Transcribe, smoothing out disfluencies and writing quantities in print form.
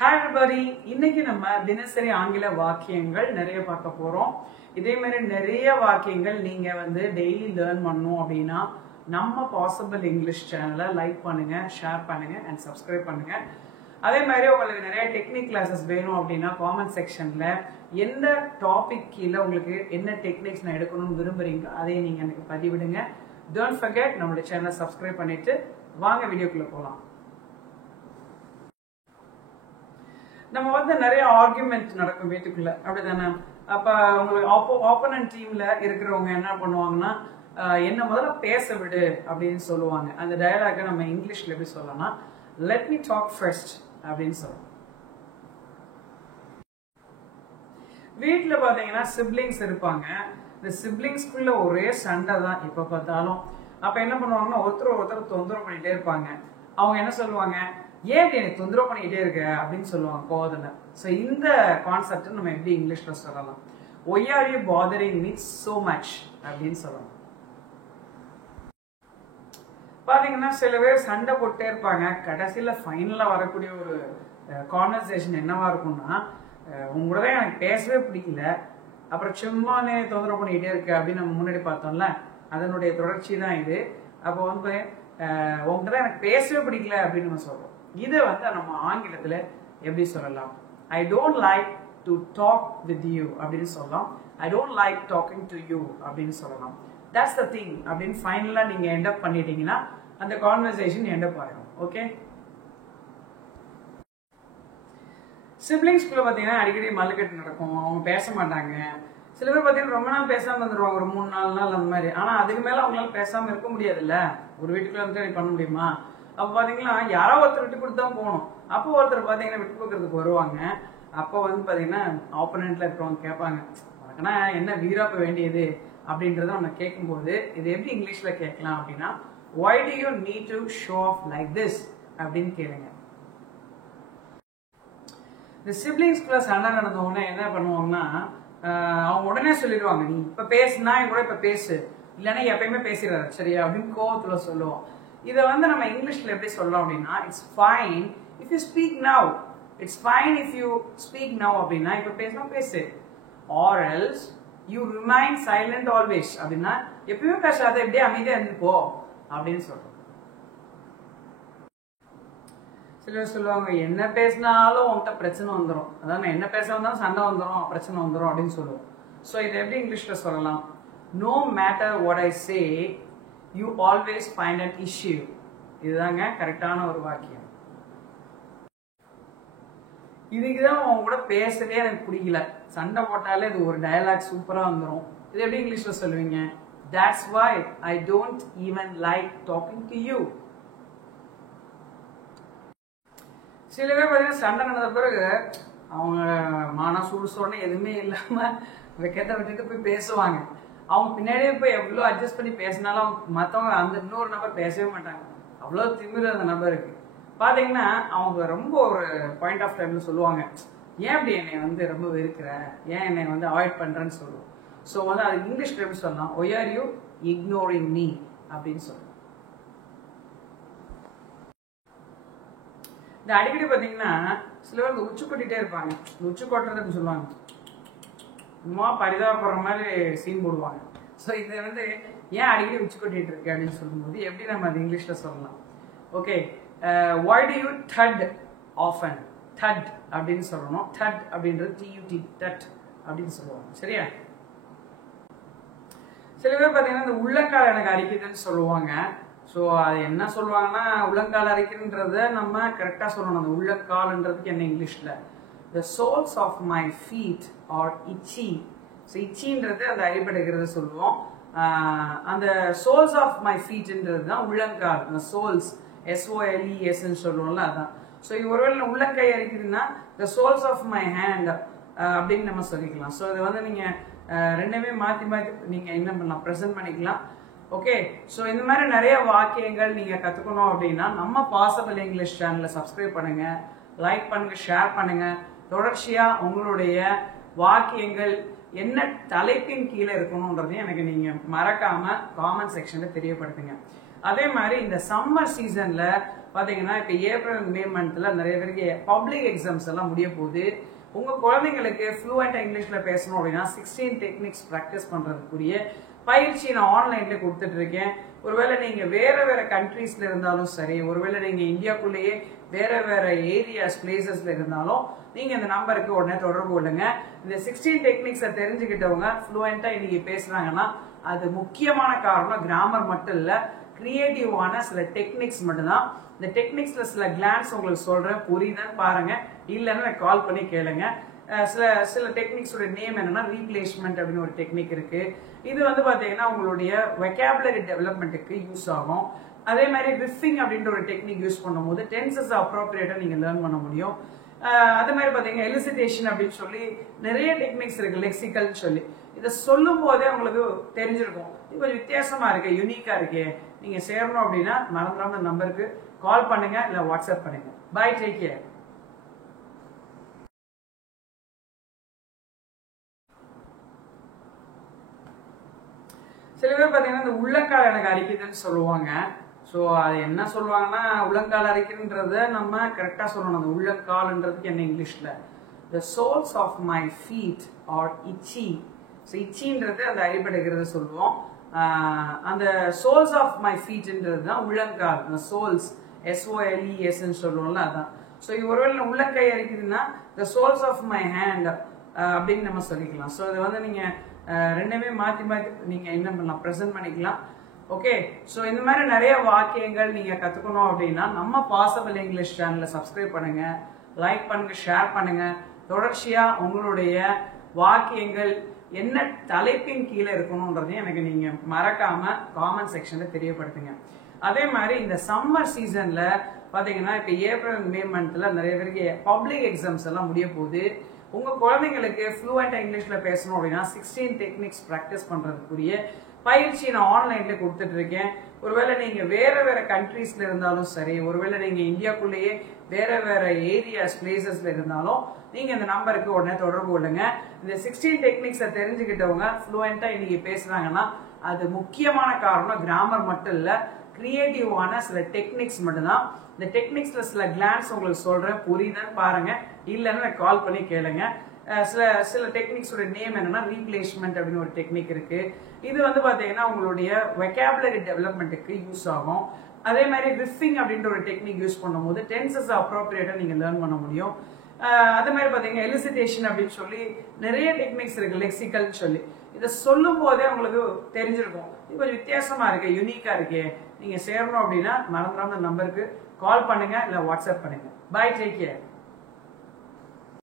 Hi everybody, இன்னைக்கு நம்ம தினசரி ஆங்கில வாக்கியங்கள் நிறைய பார்க்க போறோம். இதே மாதிரி நிறைய வாக்கியங்கள் நீங்க டெய்லி லேர்ன் பண்ணணும் அப்படின்னா நம்ம பாசிபிள் இங்கிலீஷ் சேனலை லைக் பண்ணுங்க, ஷேர் பண்ணுங்க அண்ட் சப்ஸ்கிரைப் பண்ணுங்க. அதே மாதிரி உங்களுக்கு நிறைய டெக்னிக் கிளாஸஸ் வேணும் அப்படின்னா காமெண்ட் செக்ஷன்ல எந்த டாபிக் கீழே உங்களுக்கு என்ன டெக்னிக்ஸ் நான் எடுக்கணும்னு விரும்புறீங்க அதையும் நீங்க எனக்கு பதிவிடுங்க. டோன்ட் ஃபர்கெட் நம்மளுடைய சேனலை சப்ஸ்கிரைப் பண்ணிட்டு வாங்க வீடியோக்குள்ள போகலாம். நம்ம நிறைய ஆர்குமெண்ட் நடக்கும் வீட்டுக்குள்ள, அப்படிதானே? அப்ப உங்களுக்கு ஆப்போனன்ட் டீம்ல இருக்கிறவங்க என்ன பண்ணுவாங்கன்னா, என்ன முதல்ல பேச விடு அப்படின்னு சொல்லுவாங்க. அந்த டயலாக நம்ம இங்கிலீஷ்ல எப்படி சொல்லலாம், லெட் மீ டாக் ஃபர்ஸ்ட் அப்படின்னு சொல்லுவோம். வீட்டுல பாத்தீங்கன்னா சிப்ளிங்ஸ் இருப்பாங்க. இந்த சிப்ளிங்ஸ்குள்ள ஒரே சண்டை தான் எப்ப பார்த்தாலும். அப்ப என்ன பண்ணுவாங்கன்னா, ஒருத்தர் தொந்தரவு பண்ணிட்டே இருப்பாங்க. அவங்க என்ன சொல்லுவாங்க, ஏன் எனக்கு தொந்தரவு பண்ணிக்கிட்டே இருக்க அப்படின்னு சொல்லுவாங்க கோவத்துல. ஸோ இந்த கான்செப்ட் நம்ம எப்படி இங்கிலீஷ்ல சொல்லலாம், why are you bothering me so much அப்படின்னு சொல்லலாம். பாத்தீங்கன்னா சில பேர் சண்டை போட்டே இருப்பாங்க. கடைசியில ஃபைனலா வரக்கூடிய ஒரு கான்வர்சேஷன் என்னவா இருக்கும்னா, உங்களோட எனக்கு பேசவே பிடிக்கல, அப்புறம் சும்மானே தொந்தரவு பண்ணிக்கிட்டே இருக்கு அப்படின்னு நம்ம முன்னாடி பார்த்தோம்ல, அதனுடைய தொடர்ச்சி தான் இது. அப்போ உங்ககிட்ட எனக்கு பேசவே பிடிக்கல அப்படின்னு நம்ம சொல்றோம். இதை நம்ம ஆங்கிலத்துல எப்படி சொல்லலாம், I don't like to talk with you அப்படின்னு சொல்லலாம். I don't like talking to you அப்படின்னு சொல்லலாம். தட்ஸ் த திங் அப்படின்னு ஃபைனலா நீங்க எண்ட் அப் பண்ணிட்டீங்கன்னா அந்த கான்வர்சேஷன் எண்ட் அப் ஆயிடும். ஓகே, சிப்ளிங்ஸ்குள்ள பாத்தீங்கன்னா அடிக்கடி மல்லுக்கட்டு நடக்கும். அவங்க பேச மாட்டாங்க. சில பேர் பாத்தீங்கன்னா ரொம்ப நாள் பேசாம வந்துருவாங்க, ஒரு 3-4 நாள் அந்த மாதிரி. ஆனா அதுக்கு மேல அவங்களால பேசாம இருக்க முடியாது இல்ல, ஒரு வீட்டுக்குள்ள பண்ண முடியுமா? அப்ப பாத்தீங்கன்னா யாரோ ஒருத்தர் விட்டு கொடுத்தா போகணும். அப்போ ஒருத்தர் பாத்தீங்கன்னா விட்டு கொடுக்கறதுக்கு வருவாங்க. அப்போ பாத்தீங்கன்னா ஆப்போனன்ட்ல இருக்கிறவங்க கேட்பாங்க, உனக்குன்னா என்ன வீராப்ப வேண்டியது அப்படின்றத நம்ம கேட்கும்போது இது எப்படி இங்கிலீஷ்ல கேட்கலாம் அப்படின்னா, why do you need to show off like this அப்படின்னு கேளுங்க. இந்த சிப்ளிங்ஸ்குள்ள சண்டை நடந்த உடனே என்ன பண்ணுவாங்கன்னா, அவங்க உடனே சொல்லிடுவாங்க, நீ இப்ப பேசுனா என் கூட இப்ப பேசு, இல்லைன்னா எப்பயுமே பேசிடுறாரு சரியா அப்படின்னு கோவத்துல சொல்லுவோம். இதை நம்ம இங்கிலீஷ்ல எப்படி சொல்லலாம் அப்படின்னா, it's fine if you speak now, it's fine if you speak now அப்படின்னா இப்ப பேசினா பேசு, or else you remain silent always அப்படின்னா எப்பயுமே பேசாத, எப்படியே அமைதியா இருந்துப்போ அப்படின்னு சொல்றோம். சிலர் சொல்லுவாங்க, என்ன பேசினாலும் உன்கிட்ட பிரச்சனை வந்துடும், அதான் என்ன பேச வந்தாலும் சண்டை வந்துடும், பிரச்சனை வந்துடும் அப்படின்னு சொல்லுவோம். ஸோ இதை எப்படி இங்கிலீஷ்ல சொல்லலாம், no matter what I say you always find an issue. இதுதாங்க கரெக்டான ஒரு வாக்கியம். இதுக்குதான் உங்க கூட பேசவே எனக்கு பிடிக்கல, சண்டை போட்டாலே இது ஒரு டயலாக் சூப்பரா வந்துடும். இது எப்படி இங்கிலீஷ்ல சொல்லுவீங்க, that's why I don't even like talking to you. சில பேர் பார்த்தீங்கன்னா சண்டை நடந்த பிறகு அவங்க மான சூடு எதுவுமே இல்லாம வெக்கத்தை விட்டுட்டு போய் பேசுவாங்க. அவங்க பின்னாடியே போய் எவ்வளோ அட்ஜஸ்ட் பண்ணி பேசினாலும் மற்றவங்க அந்த இன்னொரு நபர் பேசவே மாட்டாங்க. அவ்வளோ திமிரு அந்த நபருக்கு. பார்த்தீங்கன்னா அவங்க ரொம்ப ஒரு பாயிண்ட் ஆஃப் டைம்ல சொல்லுவாங்க, ஏன் அப்படி என்னை ரொம்ப வெறுக்கிற, ஏன் என்னை அவாய்ட் பண்றேன்னு சொல்லுவோம். ஸோ அது இங்கிலீஷ்ல எப்படி சொல்லலாம், why are you ignoring me அப்படின்னு சொல்லுவோம். இந்த அடிக்கடி பார்த்தீங்கன்னா சில பேர் உச்சி கொட்டிட்டே இருப்பாங்க. உச்சி கொட்டுறதுன்னு சொல்லுவாங்க, சும்மா பரிதாபப்படுற மாதிரி சீன் போடுவாங்க. ஸோ இதை ஏன் அடிக்கடி உச்சி கொட்டிட்டு இருக்கு அப்படின்னு சொல்லும்போது எப்படி நம்ம அது இங்கிலீஷ்ல சொல்லலாம், okay, why do you thud often, thud அப்படின்னு சொல்லணும். thud அப்படின்றது TUT, தட் அப்படின்னு சொல்லுவாங்க சரியா. சில பேர் பார்த்தீங்கன்னா இந்த உள்ளங்கால் எனக்கு அரிக்குதுன்னு சொல்லுவாங்க. ஸோ அது என்ன சொல்லுவாங்கன்னா, உள்ளங்கால் அரிக்குதுன்றத நம்ம கரெக்டாக சொல்லணும். அந்த உள்ளங்கால்ன்றதுக்கு என்ன இங்கிலீஷ்ல, the soles of my feet are itchy. So இச்சின்றது அந்த அரிப்படுகிறது சொல்லுவோம். அந்த சோல்ஸ் ஆஃப் மை ஃபீட்ன்றது தான் உள்ளங்கால். அந்த சோல்ஸ் SOLES சொல்லுவோம்ல, அதான். ஸோ ஒருவேளை உள்ளங்கை அரிக்குதுன்னா the soles of my hand அப்படின்னு நம்ம சொல்லிக்கலாம். ஸோ அது நீங்க ரெண்டுமே மாற்றி நீங்க என்ன பண்ணலாம், ப்ரெசென்ட் பண்ணிக்கலாம். ஓகே, ஸோ இந்த மாதிரி நிறைய வாக்கியங்கள் நீங்க கத்துக்கணும் அப்படின்னா நம்ம பாசிபிள் இங்கிலீஷ் சேனலை சப்ஸ்கிரைப் பண்ணுங்க, லைக் பண்ணுங்க, ஷேர் பண்ணுங்க. தொடர்ச்சியா உங்களுடைய வாக்கியங்கள் என்ன தலைப்பின் கீழே இருக்கணும்ன்றதையும் எனக்கு நீங்க மறக்காம காமெண்ட் செக்ஷன்ல தெரியப்படுத்துங்க. அதே மாதிரி இந்த சம்மர் சீசன்ல பார்த்தீங்கன்னா இப்போ ஏப்ரல் மே மந்த்தில் நிறைய பேருக்கு பப்ளிக் எக்ஸாம்ஸ் எல்லாம் முடிய போகுது. உங்கள் குழந்தைங்களுக்கு ஃப்ளூவெண்ட்டாக இங்கிலீஷில் பேசணும் அப்படின்னா 16 டெக்னிக்ஸ் ப்ராக்டிஸ் பண்ணுறதுக்குரிய பயிற்சி நான் ஆன்லைனில் கொடுத்துட்டு இருக்கேன். ஒருவேளை நீங்கள் வேறு கண்ட்ரீஸில் இருந்தாலும் சரி, ஒருவேளை நீங்கள் இந்தியாவுக்குள்ளேயே வேறு ஏரியாஸ் பிளேசஸில் இருந்தாலும் நீங்கள் இந்த நம்பருக்கு உடனே தொடர்பு கொள்ளுங்க. இந்த 16 டெக்னிக்ஸை தெரிஞ்சுக்கிட்டவங்க ஃப்ளூவெண்ட்டாக இன்னைக்கு பேசுகிறாங்கன்னா அது முக்கியமான காரணம் கிராமர் மட்டும் இல்லை, கிரியேட்டிவான சில டெக்னிக்ஸ் மட்டும்தான். இந்த டெக்னிக்ஸ்ல சில கிளான்ஸ் உங்களுக்கு சொல்றேன், புரியுதான்னு பாருங்க, இல்லைன்னா கால் பண்ணி கேளுங்க. சில டெக்னிக்ஸோட நேம் என்னன்னா ரீப்ளேஸ்மெண்ட் அப்படின்னு ஒரு டெக்னிக் இருக்கு. இது வந்து பாத்தீங்கன்னா உங்களுடைய வெக்காபுலரி டெவலப்மெண்ட்டுக்கு யூஸ் ஆகும். அதே மாதிரி ரிஃபிங் அப்படின்ற ஒரு டெக்னிக் யூஸ் பண்ணும்போது டென்சஸ் அப்ரோப்ரியேட்டா நீங்க லேர்ன் பண்ண முடியும். அதே மாதிரி பாத்தீங்கன்னா எலிசிட்டேஷன் அப்படின்னு சொல்லி நிறைய டெக்னிக்ஸ் இருக்கு, லெக்சிக்கல்னு சொல்லி. இதை சொல்லும் போதே உங்களுக்கு தெரிஞ்சிருக்கும், இது கொஞ்சம் வித்தியாசமா இருக்கு, யூனிக்கா இருக்கு. நீங்க சேரணும் அப்படின்னா மறந்துடாம நம்பருக்கு கால் பண்ணுங்க, இல்ல வாட்ஸ்அப் பண்ணுங்க. Bye, take care. சில பேர் பார்த்தீங்கன்னா இந்த உள்ளங்கால் எனக்கு அரிக்குதுன்னு சொல்லுவாங்க. ஸோ அது என்ன சொல்லுவாங்கன்னா, உள்ளங்கால் அரிக்குதுன்றத நம்ம கரெக்டாக சொல்லணும். அந்த உள்ளங்கால்ன்றதுக்கு என்ன இங்கிலீஷில் the soles of my feet are itchy. So இச்சின்றது அந்த அரிபடுகிறது சொல்லுவோம். அந்த சோல்ஸ் ஆஃப் மை ஃபீட்ன்றது தான் உள்ளங்கால், அந்த சோல்ஸ் SOLESன்னு சொல்லுவோம்ல, அதான். ஸோ இது ஒருவேளை உள்ளங்கை அரிக்குதுன்னா the soles of my hand அப்படின்னு நம்ம சொல்லிக்கலாம். ஸோ இது வந்து நீங்கள் ரெண்டுமே மாற்றி நீங்கள் என்ன பண்ணலாம், ப்ரெசென்ட் பண்ணிக்கலாம். ஓகே, ஸோ இந்த மாதிரி நிறைய வாக்கியங்கள் நீங்கள் கற்றுக்கணும் அப்படின்னா நம்ம பாசிபிள் இங்கிலீஷ் சேனலை சப்ஸ்கிரைப் பண்ணுங்கள், லைக் பண்ணுங்கள், ஷேர் பண்ணுங்கள். தொடர்ச்சியாக உங்களுடைய வாக்கியங்கள் என்ன தலைப்பின் கீழே இருக்கணும்ன்றதையும் எனக்கு நீங்கள் மறக்காமல் காமெண்ட் செக்ஷனில் தெரியப்படுத்துங்க. அதே மாதிரி இந்த சம்மர் சீசனில் பார்த்தீங்கன்னா இப்போ ஏப்ரல் மே மந்த்தில் நிறைய பேருக்கு பப்ளிக் எக்ஸாம்ஸ் எல்லாம் முடிய போகுது. உங்கள் குழந்தைங்களுக்கு ஃப்ளூவெண்ட்டாக இங்கிலீஷில் பேசணும் அப்படின்னா 16 டெக்னிக்ஸ் ப்ராக்டிஸ் பண்ணுறதுக்குரிய பயிற்சி நான் ஆன்லைனில் கொடுத்துட்டு இருக்கேன். ஒருவேளை நீங்கள் வேறு கண்ட்ரீஸில் இருந்தாலும் சரி, ஒருவேளை நீங்கள் இந்தியாவுக்குள்ளேயே வேறு ஏரியாஸ் பிளேசஸில் இருந்தாலும் நீங்கள் இந்த நம்பருக்கு உடனே தொடர்பு கொள்ளுங்க. இந்த 16 டெக்னிக்ஸை தெரிஞ்சுக்கிட்டவங்க ஃப்ளூவெண்ட்டாக இன்னைக்கு பேசுகிறாங்கன்னா அது முக்கியமான காரணம் கிராமர் மட்டும் இல்லை, கிரியேட்டிவான சில டெக்னிக்ஸ் மட்டும்தான். இந்த டெக்னிக்ஸ்ல சில கிளான்ஸ் உங்களுக்கு சொல்றேன், புரியுதான்னு பாருங்க, இல்லைன்னா கால் பண்ணி கேளுங்க. சில டெக்னிக்ஸோட நேம் என்னன்னா ரீப்ளேஸ்மெண்ட் அப்படின்னு ஒரு டெக்னிக் இருக்கு. இது வந்து பாத்தீங்கன்னா உங்களுடைய வெக்காபுலரி டெவலப்மெண்ட்டுக்கு யூஸ் ஆகும். அதே மாதிரி ரிஃபிங் அப்படின்ற ஒரு டெக்னிக் யூஸ் பண்ணும்போது டென்சஸ் அப்ரோப்ரியேட்டா நீங்க லேர்ன் பண்ண முடியும். அதே மாதிரி பாத்தீங்கன்னா எலிசிட்டேஷன் அப்படின்னு சொல்லி நிறைய டெக்னிக்ஸ் இருக்கு, லெக்சிக்கல்னு சொல்லி. இதை சொல்லும் போதே உங்களுக்கு தெரிஞ்சிருக்கும், இது கொஞ்சம் வித்தியாசமா இருக்கு, யூனிக்கா இருக்கு. நீங்க சேரணும் அப்படின்னா மறந்துடாம நம்பருக்கு கால் பண்ணுங்க, இல்ல வாட்ஸ்அப் பண்ணுங்க. Bye, take care.